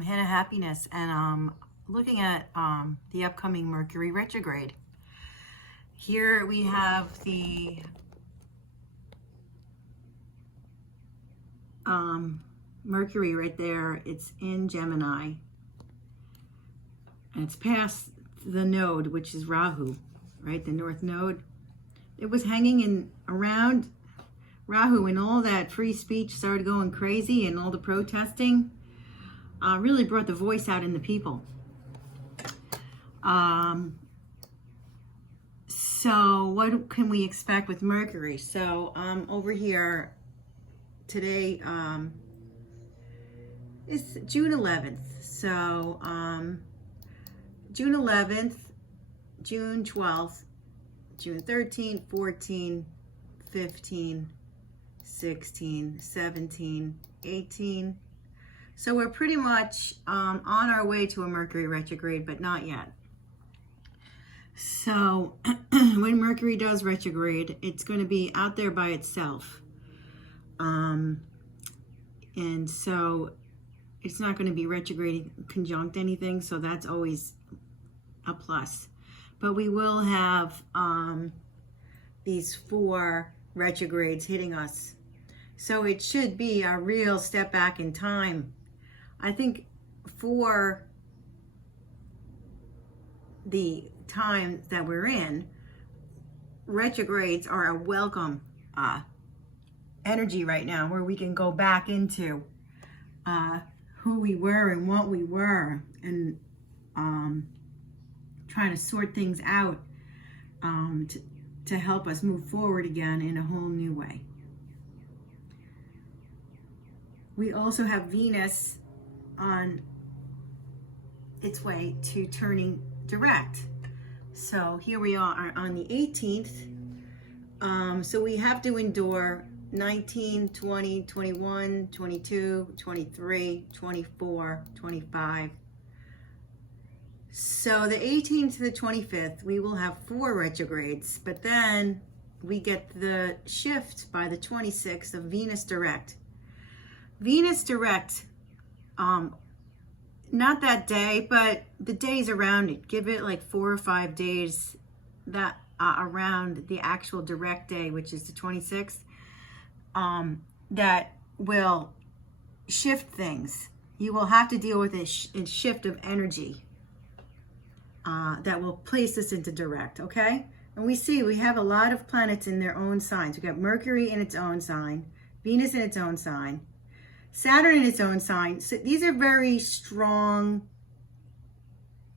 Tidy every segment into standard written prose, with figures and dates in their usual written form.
Hannah Happiness, and looking at the upcoming Mercury retrograde. Here we have the Mercury right there. It's in Gemini, and it's past the node, which is Rahu, right? The North Node. It was hanging in around Rahu, and all that free speech started going crazy, and all the protesting really brought the voice out in the people. So what can we expect with Mercury? So over here today is June 11th. So June 11th, June 12th, June 13th, 14th, 15th, 16, 17, 18. So we're pretty much on our way to a Mercury retrograde, but not yet. So when Mercury does retrograde, it's going to be out there by itself. And so it's not going to be retrograde conjunct anything, so that's always a plus. But we will have these 4 retrogrades hitting us. So it should be a real step back in time. I think for the time that we're in, retrogrades are a welcome energy right now, where we can go back into who we were and what we were, and trying to sort things out to help us move forward again in a whole new way. We also have Venus on its way to turning direct. So here we are on the 18th. So we have to endure 19, 20, 21, 22, 23, 24, 25. So the 18th to the 25th, we will have 4 retrogrades, but then we get the shift by the 26th of Venus direct. Venus direct, not that day, but the days around it. Give it like 4 or 5 days that around the actual direct day, which is the 26th, that will shift things. You will have to deal with a shift of energy that will place us into direct, okay? And we have a lot of planets in their own signs. We got Mercury in its own sign, Venus in its own sign, Saturn in its own sign. So these are very strong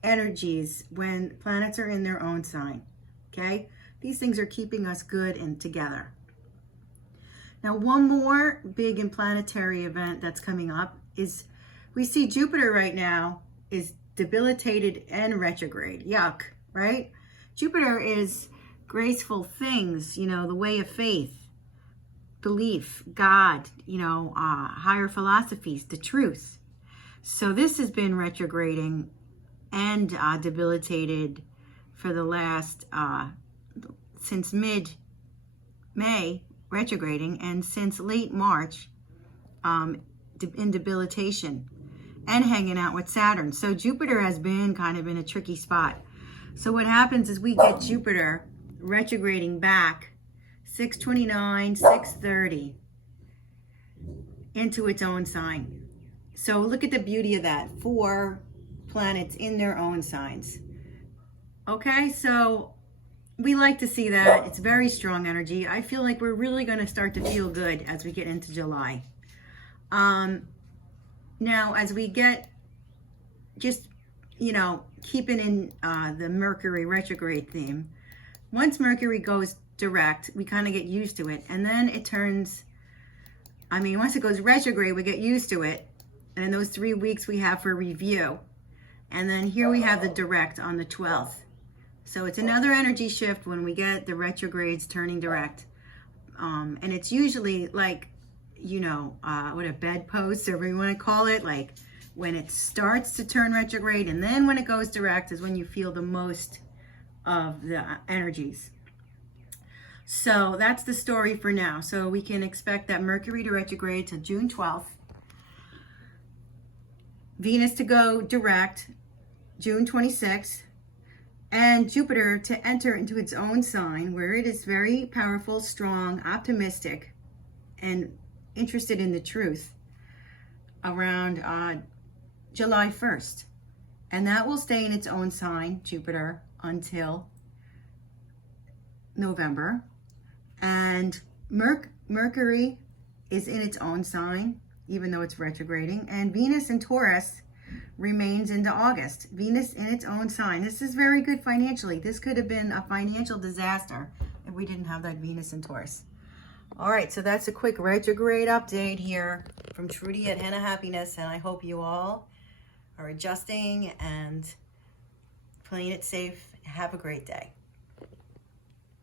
energies when planets are in their own sign, okay? These things are keeping us good and together. Now, one more big and planetary event that's coming up is we see Jupiter right now is debilitated and retrograde. Yuck, right? Jupiter is graceful things, the way of faith, belief, God, higher philosophies, the truth. So this has been retrograding and debilitated for the last, since mid-May, retrograding, and since late March, in debilitation and hanging out with Saturn. So Jupiter has been kind of in a tricky spot. So what happens is we get Jupiter retrograding back 629, 630 into its own sign. So look at the beauty of that. 4 planets in their own signs. Okay, so we like to see that. It's very strong energy. I feel like we're really going to start to feel good as we get into July. Now, as we get just, keeping in the Mercury retrograde theme, once Mercury goes direct, we kind of get used to it. And then it turns, once it goes retrograde, we get used to it. And in those 3 weeks we have for review. And then here we have the direct on the 12th. So it's another energy shift when we get the retrogrades turning direct. And it's usually like, what a bedpost, or whatever you want to call it, like when it starts to turn retrograde, and then when it goes direct is when you feel the most of the energies. So that's the story for now. So we can expect that Mercury to retrograde to June 12th. Venus to go direct June 26th, and Jupiter to enter into its own sign where it is very powerful, strong, optimistic, and interested in the truth around July 1st. And that will stay in its own sign, Jupiter, until November. And Mercury is in its own sign, even though it's retrograding. And Venus in Taurus remains into August. Venus in its own sign. This is very good financially. This could have been a financial disaster if we didn't have that Venus in Taurus. All right, so that's a quick retrograde update here from Trudy at Henna Happiness, and I hope you all are adjusting and playing it safe. Have a great day.